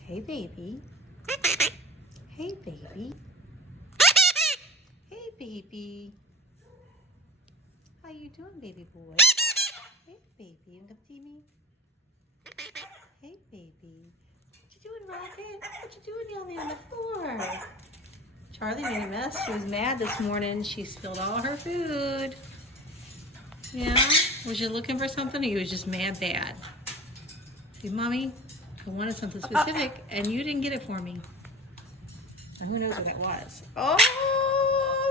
Hey, baby. Hey, baby. Hey, baby. How you doing, baby boy? Hey, baby. You come see me? Hey, baby. What you doing, Rocket? What you doing down there on the floor? Charlie made a mess. She was mad this morning. She spilled all her food. Yeah? Was you looking for something, or you was just mad bad? See, Mommy, I wanted something specific, and you didn't get it for me. And who knows what it was? Oh,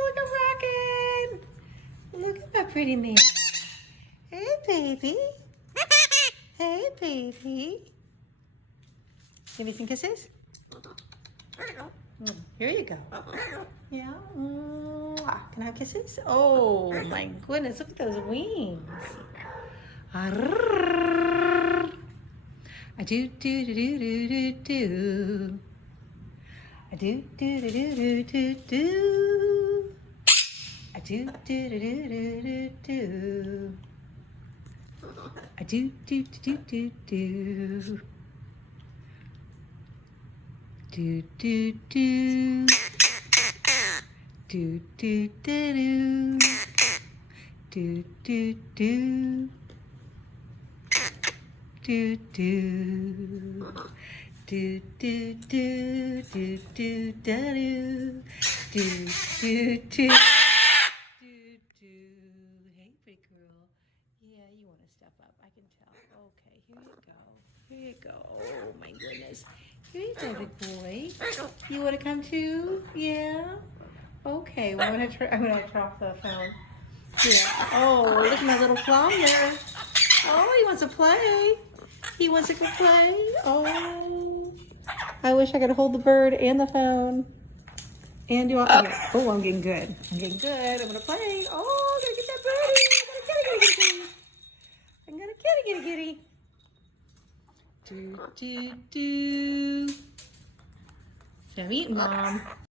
look at Rocket! Look at that pretty man. Hey, baby. Hey, baby. Give me some kisses. Here you go. Yeah. Can I have kisses? Oh my goodness! Look at those wings. A do do do do do do do. A do do do do do do. A do do do do do do. A do do do do do. Do do do. Do do do do. Do do do. Do do. Do do do do do do. Do do do. Do do. Hey, big girl. Yeah, you want to step up. I can tell. Okay, here you go. Here you go. Oh my goodness. Here you go, big boy. You want to come too? Yeah. Okay. Well, I'm gonna turn off the phone. Yeah. Oh, look at my little flyer. Oh, he wants to play. He wants to go play. Oh. I wish I could hold the bird and the phone. And do all. Oh, I'm getting good. I'm getting good. I'm gonna play. Oh, I'm gonna get that birdie. I'm gonna kitty. Do do do. So I'm eating, Mom.